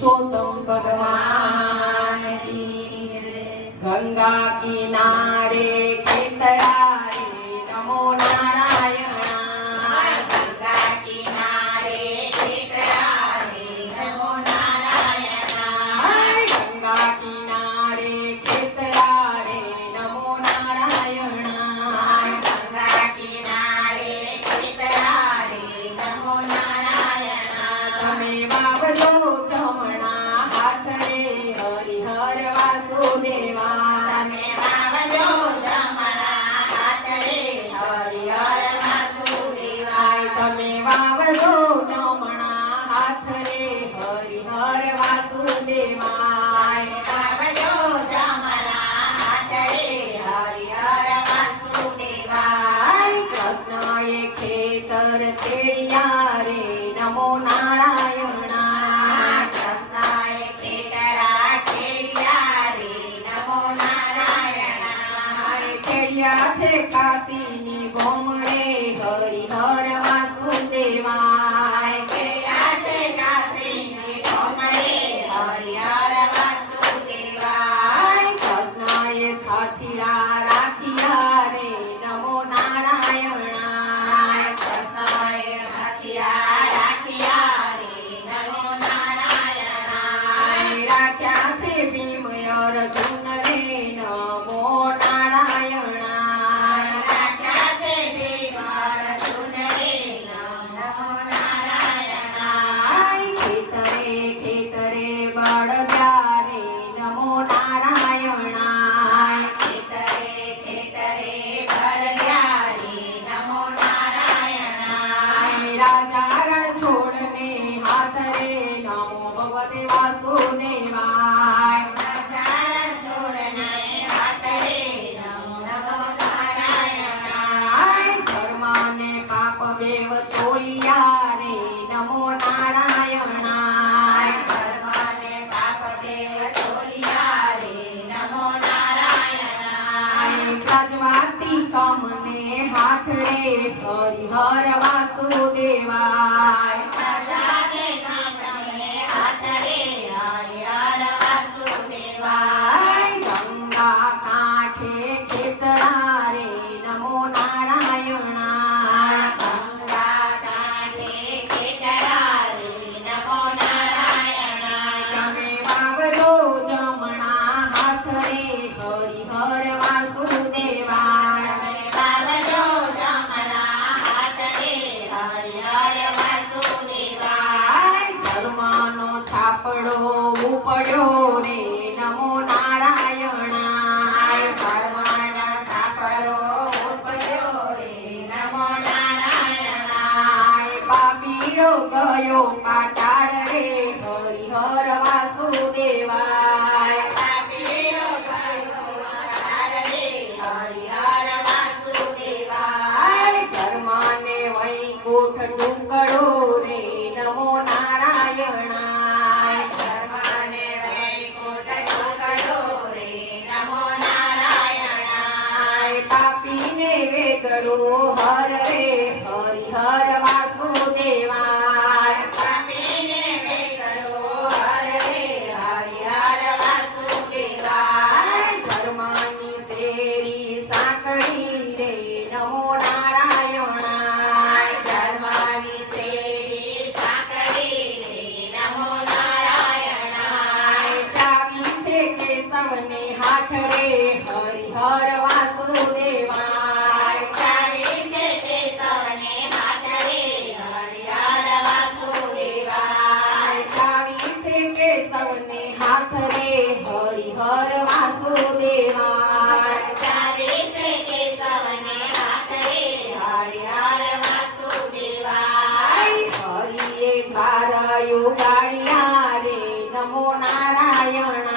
पुरुषोत्तम भगवान की जय। गंगा किनारे खेतरा रे नमो नारायण। गंगा किनारे खेतरा रे नमो नारायण। गंगा किनारे खेतरा रे नमो नारायण। गंगा किनारे खेतरा रे नमो नारायण। તમે વાવજો જમણા હાથ રે હરિહર વાસુદેવા। તમે વાવજો જમણા હાથ રે હરિહર વાસુદેવા। તમે વાવજો જમણા હાથ રે હરિહર વાસુદેવા। વાવજો જમણા હાથ રે હરિહર વાસુદેવા। કૃષ્ણએ ખેતર ખેડિયા રે નમો નારાયણ। કૃષ્ણએ ખેતરા ખેડિયા રે નમો નારાયણ। ખેડિયા છે કાશીની ભોમ રે હરિહર વાસુદેવા। ખેડિયા છે કાશીની ભોમ રે હરિહર વાસુદેવા। કૃષ્ણએ સાથીરા રાખ્યા રે નમો નારાયણ। કૃષ્ણએ હથિયા રાખ્યા રે નમો નારાયણ। રાખ્યા છે ભીમ અર્જુન રે નમો નારાયણ। રાખ્યા છે ભીમ અર્જુન રે નમો નારાયણ। ખેતરે ખેતરે બળદા રે નમો નારાયણ। ખેતરે ખેતરે ભરયા રે નમો નારાયણ। રાજા રણછોડને હાથ રે નમો ભગવતે વાસુદેવા। રાજા છોડને હાથ રે નમો નારાયણ। ધર્મને પાપ દેવ તોલિયા રે નમો નારાયણ। ધર્મને પાપ દેવ તોલિયા રે નમો નારાયણ। પ્રજવાતી કમને હાથ રે હરિહર વાસુદેવા। પ્રજાને કામને હાથ રે હરિહર વાસુદેવા। ગંગા કાંઠે ખેતરા રે નમો નારાયણ। ગંગા કાંઠે ખેતરા રે નમો નારાયણ। તમે વાવજો જમણા હાથ રે હરિહર વાસુદેવા। તમે વાવજો જમણા હાથ રે હરિહર વાસુદેવા। ધર્મનો છાપડો ઉપડ્યો રે નમો નારાયણ। ધર્મનો છાપરો ઉપડ્યો રે નમો નારાયણ। પાપીરો ગયો પાતાળ રે હરિહર વાસુદેવા। પાપીઓ ગયો પાતાળ રે હરિહર વાસુદેવા। ધર્મને વૈકુંઠ ટુકડો રે નમો નારાયણ। ધર્મને વૈકુંઠ ટુકડો રે નમો નારાયણ। પાપીને વેગડો હર રે હરિહર વાસુદેવા। પાપીને વેગળો હર રે હરિહર વાસુદેવા। ધર્મની શેરી સાંકળી રે નમો નારાયણ। ધર્મની શેરી સાંકળી રે નમો નારાયણ। ચાવી છે કેશવને હાથ રે હરિહર વાસુદેવા। ચાવી છે કેશવને હાથ રે હરિહર વાસુદેવા। ચાવી છે કેશવને હાથ રે હરિહર વાસુદેવા। ચાવી છે કેશવને હાથ રે હરિહર વાસુદેવા। હરિએ દ્વાર યુગાડ્યા રે નમો નારાયણ।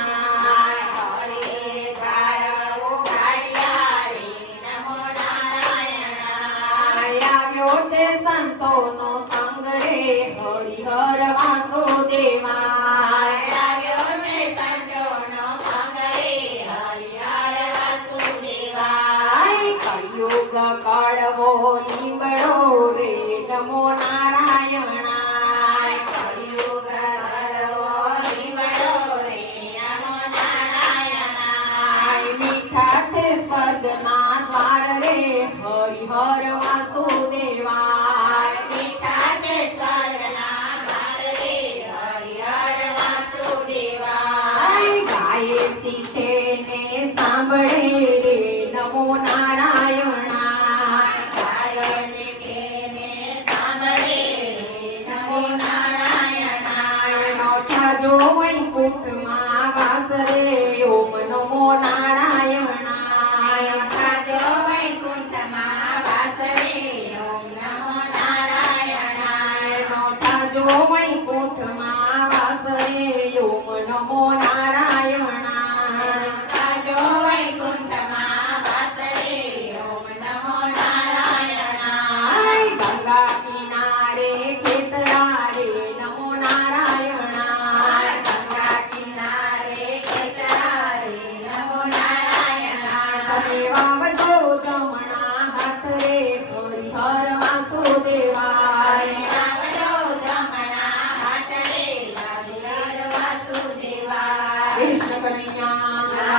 હરિએ દ્વાર ઉઘાડ્યા રે નમો નારાયણ। આવ્યો છે સંતોનો સંગ રે હરિહર વાસુદેવા। આવ્યો છે સંતોનો સંગ રે હરિહર વાસુદેવા। કળિયુગ કળવો લીમડો રે નમો નારાયણ। કળિયુગ કરવો નમો નારાયણા તાજો વૈકુંઠમાં વાસ રે ઓમ નમો નારાયણા ગંગા કિનારે ખેતરા રે નમો નારાયણા ગંગા કિનારે ખેતરા રે નમો નારાયણા તમે વાવજો જમણા હાથ રે હરિહર વાસુદેવા આવડો જમણા હાથ રે હરિહર વાસુદેવા કૃષ્ણ કનૈયા